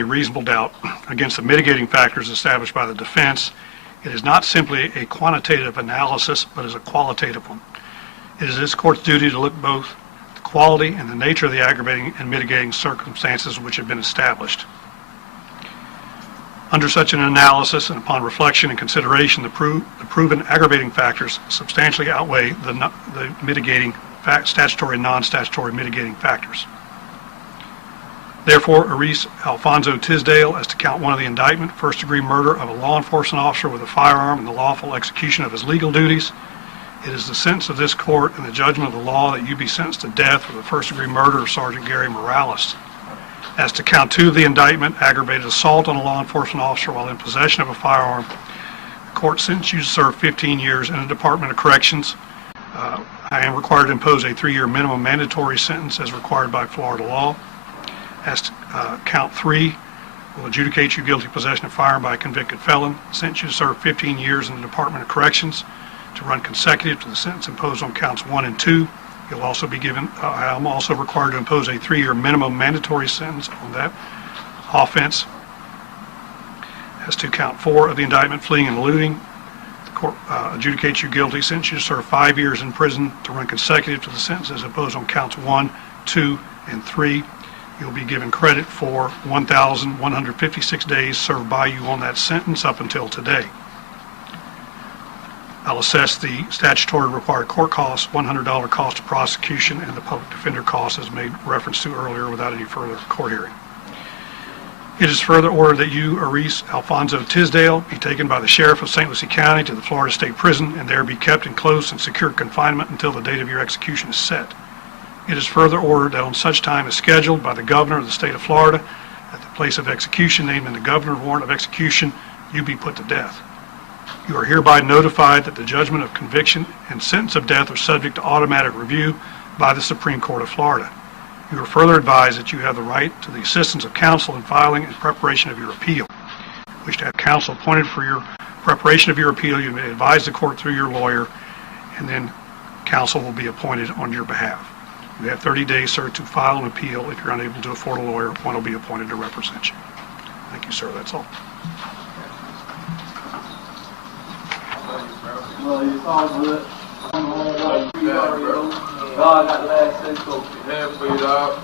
a reasonable doubt against the mitigating factors established by the defense. It is not simply a quantitative analysis, but is a qualitative one. It is this court's duty to look both at the quality and the nature of the aggravating and mitigating circumstances which have been established. Under such an analysis, and upon reflection and consideration, the proven aggravating factors substantially outweigh the mitigating statutory and non-statutory mitigating factors. Therefore, Eriese Alfonso Tisdale, as to count 1 of the indictment, first-degree murder of a law enforcement officer with a firearm in the lawful execution of his legal duties, it is the sentence of this court and the judgment of the law that you be sentenced to death for the first-degree murder of Sergeant Gary Morales. As to count 2 of the indictment, aggravated assault on a law enforcement officer while in possession of a firearm, the court sentenced you to serve 15 years in the Department of Corrections. I am required to impose a 3-year minimum mandatory sentence as required by Florida law. As to count 3, will adjudicate you guilty of possession of firearm by a convicted felon. Sentence you to serve 15 years in the Department of Corrections to run consecutive to the sentence imposed on counts 1 and 2. You'll also be given, I am also required to impose a 3-year minimum mandatory sentence on that offense. As to count 4 of the indictment, fleeing and eluding, the court adjudicates you guilty, sentence you to serve 5 years in prison to run consecutive to the sentences imposed on counts 1, 2, and 3. You'll be given credit for 1,156 days served by you on that sentence up until today. I'll assess the statutory required court costs, $100 cost of prosecution, and the public defender costs as made reference to earlier without any further court hearing. It is further ordered that you, Eriese Alfonso Tisdale, be taken by the Sheriff of St. Lucie County to the Florida State Prison and there be kept in close and secure confinement until the date of your execution is set. It is further ordered that on such time as scheduled by the Governor of the State of Florida, at the place of execution named in the Governor's warrant of execution, you be put to death. You are hereby notified that the judgment of conviction and sentence of death are subject to automatic review by the Supreme Court of Florida. You are further advised that you have the right to the assistance of counsel in filing and preparation of your appeal. If you wish to have counsel appointed for your preparation of your appeal, you may advise the court through your lawyer, and then counsel will be appointed on your behalf. You have 30 days, sir, to file an appeal. If you're unable to afford a lawyer, one will be appointed to represent you. Thank you, sir. That's all. Well, it's all good. God got the last say so. Yeah, for you, dog.